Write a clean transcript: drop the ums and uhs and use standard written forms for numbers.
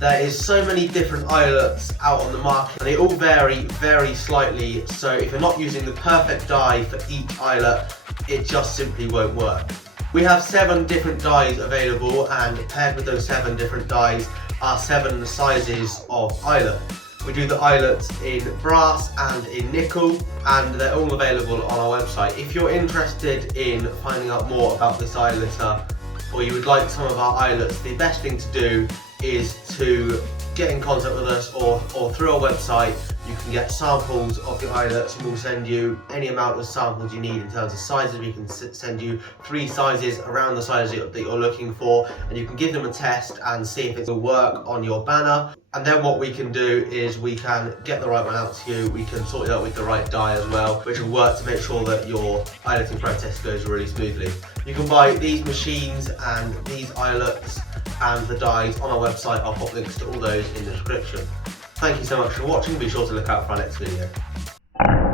There is so many different eyelets out on the market and they all vary very slightly, so if you're not using the perfect dye for each eyelet, it just simply won't work. We have 7 different dyes available, and paired with those 7 different dyes are 7 sizes of eyelet. We do the eyelets in brass and in nickel, and they're all available on our website. If you're interested in finding out more about this eyeletter, or you would like some of our eyelets, the best thing to do is to get in contact with us, or through our website you can get samples of the eyelets, and we'll send you any amount of samples you need in terms of sizes. We can send you 3 sizes around the size that you're looking for, and you can give them a test and see if it will work on your banner. And then what we can do is we can get the right one out to you. We can sort it out with the right dye as well, which will work to make sure that your eyeletting process goes really smoothly. You can buy these machines and these eyelets and the dyes on our website. I'll pop links to all those in the description. Thank you so much for watching. Be sure to look out for our next video.